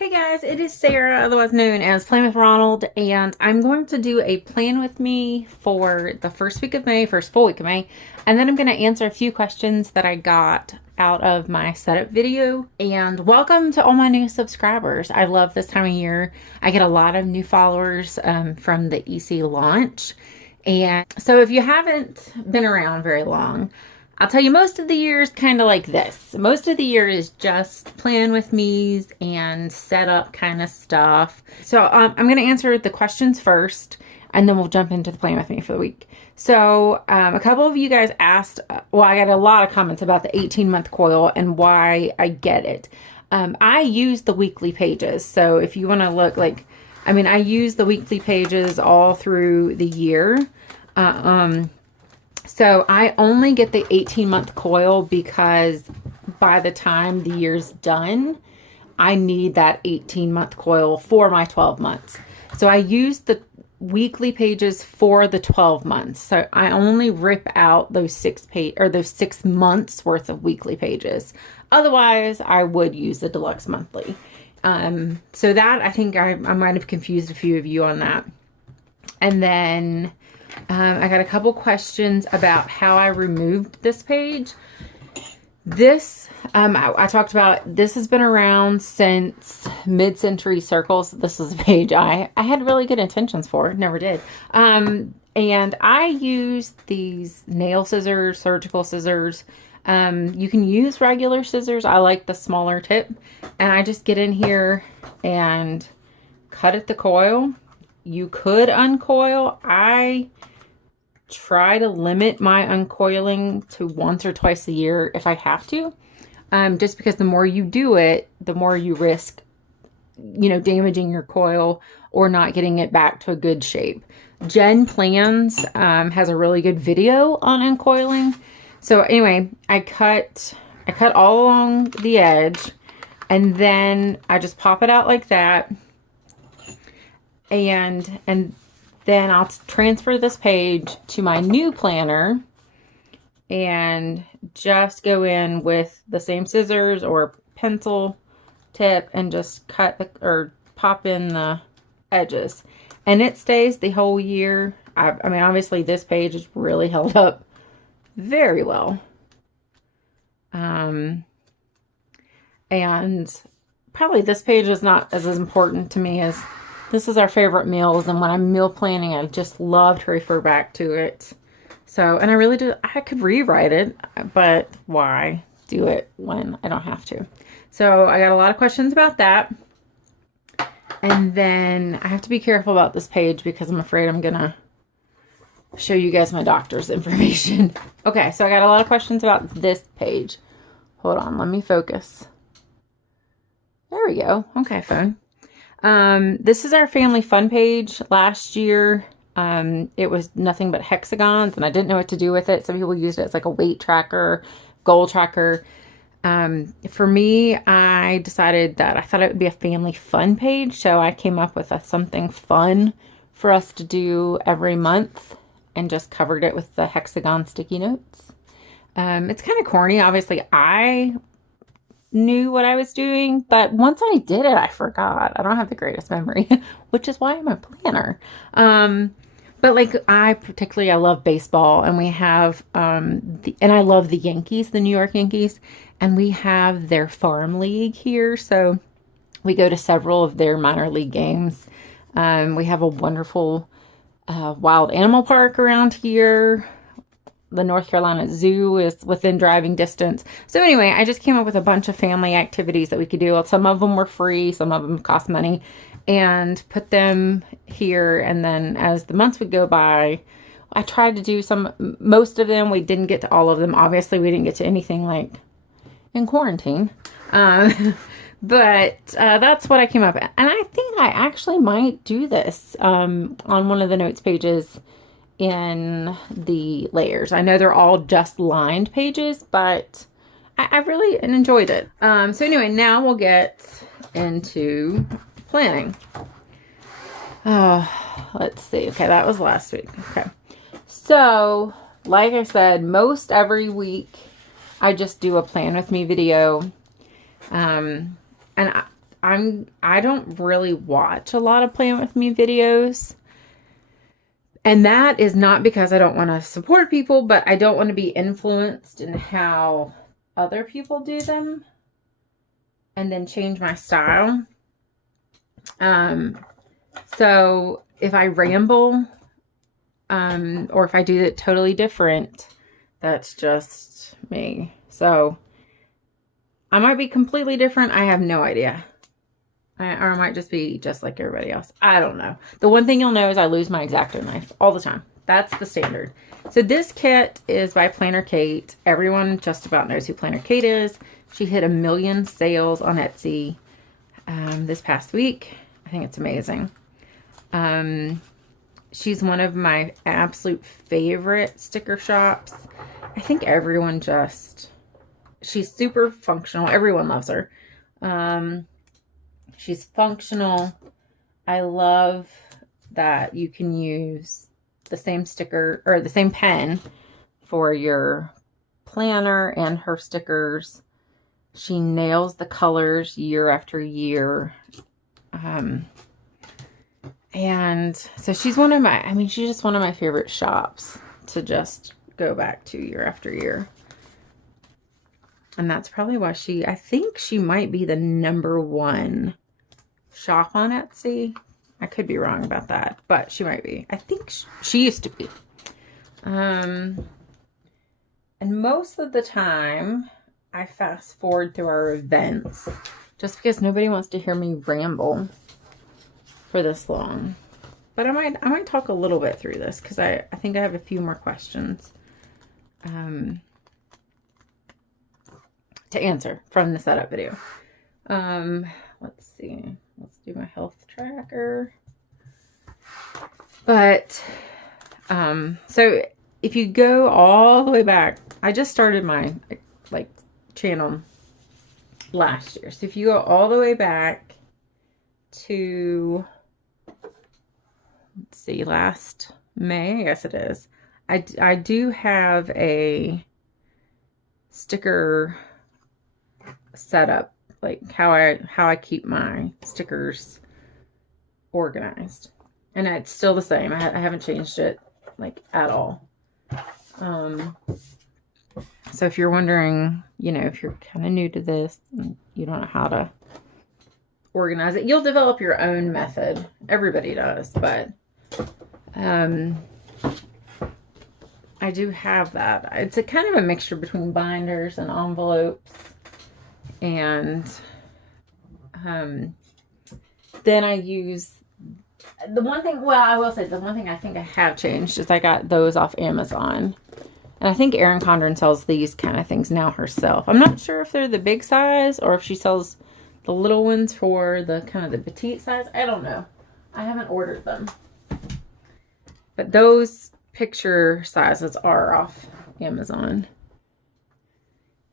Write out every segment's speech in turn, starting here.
Hey guys, it is Sarah, otherwise known as Plan with Ronald, and I'm going to do a plan with me for the first week of May, first full week of May, and then I'm going to answer a few questions that I got out of my setup video. And welcome to all my new subscribers. I love this time of year. I get a lot of new followers from the EC launch. And so if you haven't been around very long, I'll tell you, most of the year is kind of like this. Most of the year is just plan with me's and set up kind of stuff. So I'm going to answer the questions first, and then we'll jump into the plan with me for the week. So a couple of you guys asked, well, I got a lot of comments about the 18-month coil and why I get it. I use the weekly pages. So if you want to look I use the weekly pages all through the year. So I only get the 18-month coil because by the time the year's done, I need that 18-month coil for my 12 months. So I use the weekly pages for the 12 months. So I only rip out those 6 months worth of weekly pages. Otherwise, I would use the deluxe monthly. So that, I think I might have confused a few of you on that. And then I got a couple questions about how I removed this page. This, I talked about, this has been around since mid-century circles. This is a page I had really good intentions for, never did. And I use these nail scissors, surgical scissors. You can use regular scissors. I like the smaller tip. And I just get in here and cut at the coil. You could uncoil. I try to limit my uncoiling to once or twice a year if I have to. Just because the more you do it, the more you risk, damaging your coil or not getting it back to a good shape. Jen Plans has a really good video on uncoiling. So anyway, I cut all along the edge, and then I just pop it out like that. And then I'll transfer this page to my new planner and just go in with the same scissors or pencil tip and just or pop in the edges. And it stays the whole year. I mean, obviously this page is really held up very well. And probably this page is not as important to me as this is our favorite meals, and when I'm meal planning, I just love to refer back to it. So, and I really do, I could rewrite it, but why do it when I don't have to? So I got a lot of questions about that. And then I have to be careful about this page because I'm afraid I'm gonna show you guys my doctor's information. Okay, so I got a lot of questions about this page. Hold on, let me focus. There we go. Okay, phone. This is our family fun page. Last year, it was nothing but hexagons, and I didn't know what to do with it. Some people used it as like a weight tracker, goal tracker. For me, I decided that I thought it would be a family fun page, so I came up with something fun for us to do every month and just covered it with the hexagon sticky notes. It's kind of corny. Obviously, I knew what I was doing, but once I did it, I forgot. I don't have the greatest memory, which is why I'm a planner. But like I love baseball, and we have and I love the Yankees, the New York Yankees, and we have their farm league here, so we go to several of their minor league games. We have a wonderful wild animal park around here. The North Carolina Zoo is within driving distance. So anyway, I just came up with a bunch of family activities that we could do. Some of them were free, some of them cost money, and put them here. And then as the months would go by, I tried to do most of them. We didn't get to all of them. Obviously, we didn't get to anything like in quarantine. But that's what I came up with. And I think I actually might do this on one of the notes pages in the layers. I know they're all just lined pages, but I really enjoyed it. So anyway, now we'll get into planning. Let's see. Okay, that was last week. Okay. So, like I said, most every week I just do a plan with me video. And I don't really watch a lot of Plant With Me videos. And that is not because I don't want to support people, but I don't want to be influenced in how other people do them and then change my style. So if I ramble, or if I do it totally different, that's just me. So I might be completely different. I have no idea. Or I might just be just like everybody else. I don't know. The one thing you'll know is I lose my X-Acto knife all the time. That's the standard. So this kit is by Planner Kate. Everyone just about knows who Planner Kate is. She hit 1 million sales on Etsy this past week. I think it's amazing. She's one of my absolute favorite sticker shops. I think everyone she's super functional. Everyone loves her. She's functional. I love that you can use the same sticker or the same pen for your planner and her stickers. She nails the colors year after year. And so she's one of my, she's just one of my favorite shops to just go back to year after year. And that's probably why I think she might be the #1 shop on Etsy. I could be wrong about that, but she might be. I think she used to be. And most of the time, I fast forward through our events just because nobody wants to hear me ramble for this long. But I might talk a little bit through this because I think I have a few more questions to answer from the setup video. Let's see. Let's do my health tracker. But so if you go all the way back, I just started my channel last year. So if you go all the way back to, let's see, last May, I guess it is. I do have a sticker setup, like how I keep my stickers organized, and it's still the same. I haven't changed it at all. So if you're wondering, if you're kind of new to this and you don't know how to organize it, you'll develop your own method. Everybody does, but I do have that. It's a kind of a mixture between binders and envelopes. And then I use the one thing, I will say the one thing I think I have changed is I got those off Amazon. And I think Erin Condren sells these kind of things now herself. I'm not sure if they're the big size or if she sells the little ones for the kind of the petite size. I don't know. I haven't ordered them. But those picture sizes are off Amazon.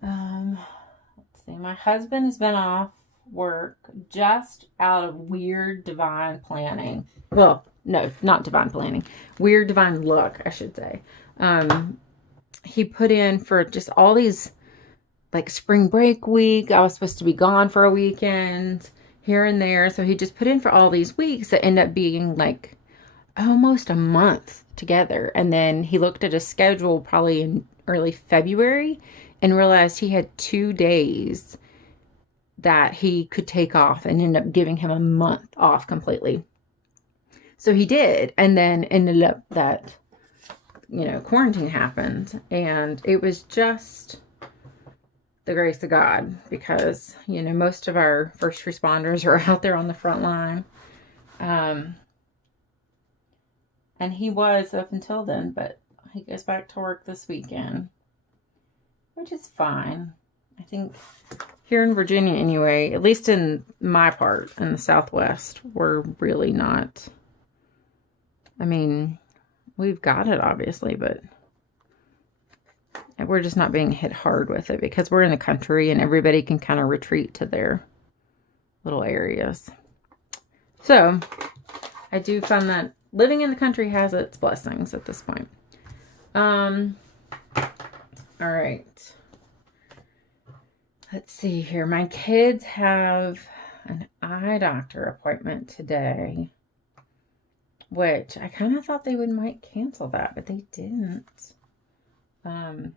Let's see. My husband has been off work just out of weird divine planning. Well, no, not divine planning. Weird divine luck, I should say. He put in for just all these, spring break week. I was supposed to be gone for a weekend here and there. So he just put in for all these weeks that end up being almost a month together. And then he looked at his schedule probably in early February and realized he had 2 days that he could take off and end up giving him a month off completely. So he did. And then ended up that, quarantine happened, and it was just the grace of God because, most of our first responders are out there on the front line. And he was up until then, but he goes back to work this weekend, which is fine. I think here in Virginia anyway, at least in my part, in the Southwest, we're really not, we've got it obviously, but we're just not being hit hard with it because we're in the country and everybody can kind of retreat to their little areas. So I do find that living in the country has its blessings at this point. All right. Let's see here. My kids have an eye doctor appointment today, which I kind of thought they might cancel that, but they didn't. I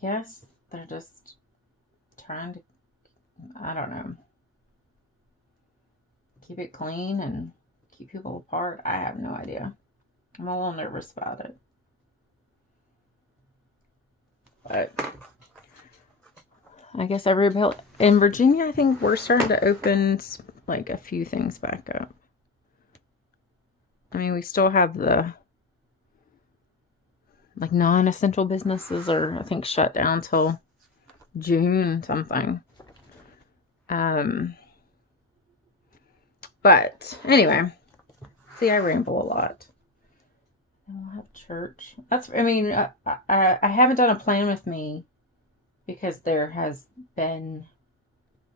guess they're just trying to, I don't know, keep it clean and keep people apart. I have no idea. I'm a little nervous about it. But I guess in Virginia, I think we're starting to open like a few things back up. I mean, we still have the like non-essential businesses are, I think, shut down till June something. But anyway, see, I ramble a lot. And we'll have church. I mean, I haven't done a plan with me because there has been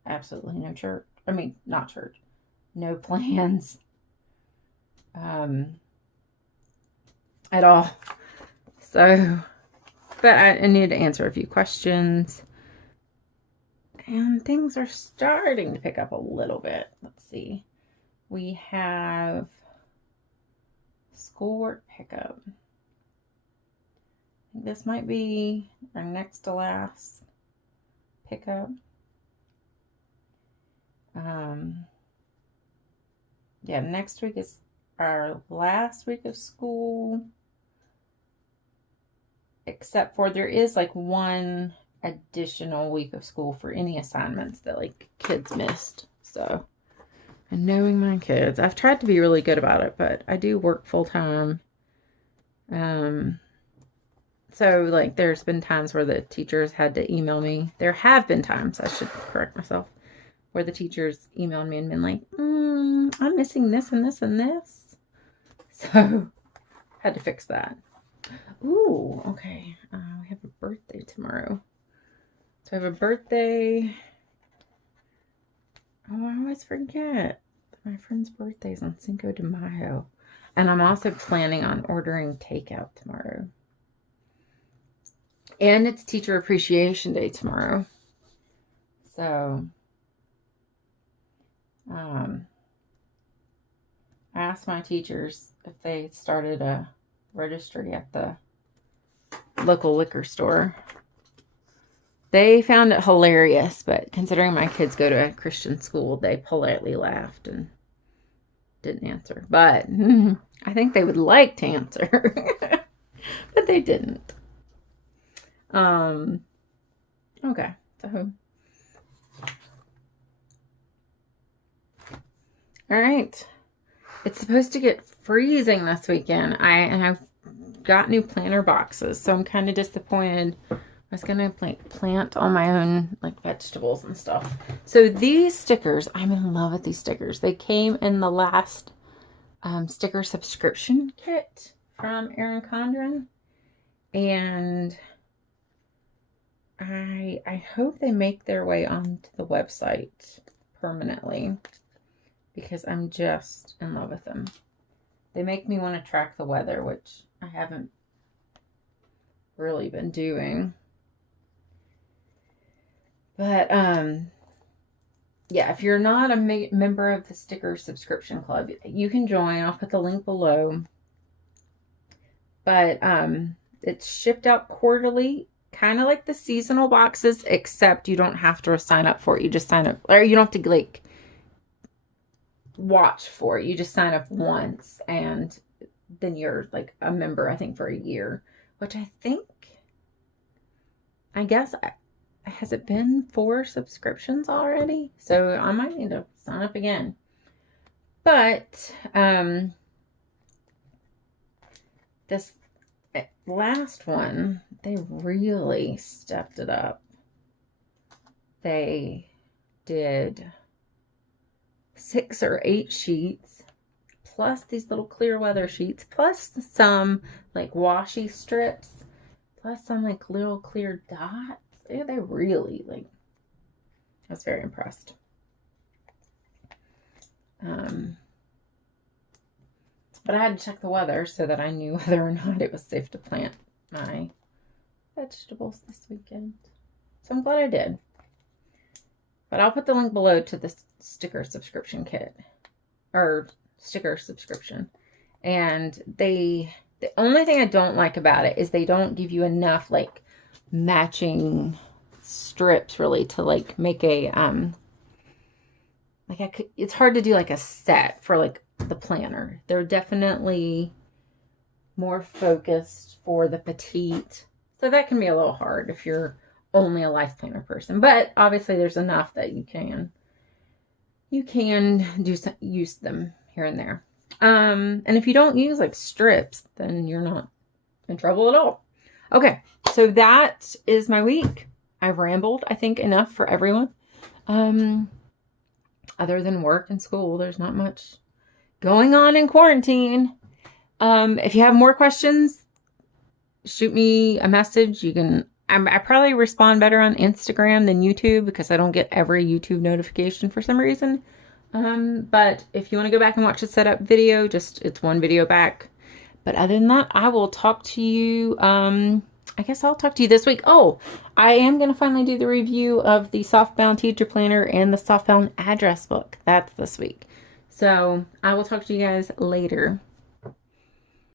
absolutely no church. I mean, not church. No plans. At all. So, but I need to answer a few questions. And things are starting to pick up a little bit. Let's see. We have schoolwork pickup. I think this might be our next to last pickup. Yeah, next week is our last week of school. Except for there is like one additional week of school for any assignments that like kids missed. So, and knowing my kids, I've tried to be really good about it, but I do work full time. So like there's been times where the teachers had to email me. There have been times, I should correct myself, where the teachers emailed me and been like, I'm missing this and this and this. So had to fix that. Ooh, okay. We have a birthday tomorrow. So I have a birthday. Oh, I always forget. My friend's birthday is on Cinco de Mayo. And I'm also planning on ordering takeout tomorrow. And it's Teacher Appreciation Day tomorrow. So, I asked my teachers if they started a registry at the local liquor store. They found it hilarious, but considering my kids go to a Christian school, they politely laughed and didn't answer. But I think they would like to answer, but they didn't. Okay, so all right. It's supposed to get freezing this weekend. I've got new planter boxes, so I'm kind of disappointed. I was gonna plant all my own like vegetables and stuff. So these stickers, I'm in love with these stickers. They came in the last sticker subscription kit from Erin Condren, and I hope they make their way onto the website permanently because I'm just in love with them. They make me want to track the weather, which I haven't really been doing. But yeah, if you're not a member of the sticker subscription club, you can join. I'll put the link below. But it's shipped out quarterly, kind of like the seasonal boxes, except you don't have to sign up for it. You just sign up, or you don't have to like watch for it. You just sign up once, and then you're like a member, I think, for a year, which I guess, has it been 4 subscriptions already? So I might need to sign up again. But this last one, they really stepped it up. They did 6 or 8 sheets, plus these little clear weather sheets, plus some like washi strips, plus some like little clear dots. Yeah, they really like, I was very impressed. But I had to check the weather so that I knew whether or not it was safe to plant my vegetables this weekend. So I'm glad I did. But I'll put the link below to the sticker subscription kit. Or sticker subscription. And the only thing I don't like about it is they don't give you enough like matching strips really to like make a it's hard to do like a set for like the planner. They're definitely more focused for the petite. So that can be a little hard if you're only a life planner person. But obviously there's enough that you can use them here and there. And if you don't use like strips, then you're not in trouble at all. Okay, so that is my week. I've rambled, I think, enough for everyone. Other than work and school, there's not much going on in quarantine. If you have more questions, shoot me a message. You can, I probably respond better on Instagram than YouTube because I don't get every YouTube notification for some reason. But if you want to go back and watch the setup video, it's one video back. But other than that, I will talk to you, I guess I'll talk to you this week. Oh, I am going to finally do the review of the Softbound Teacher Planner and the Softbound Address Book. That's this week. So I will talk to you guys later.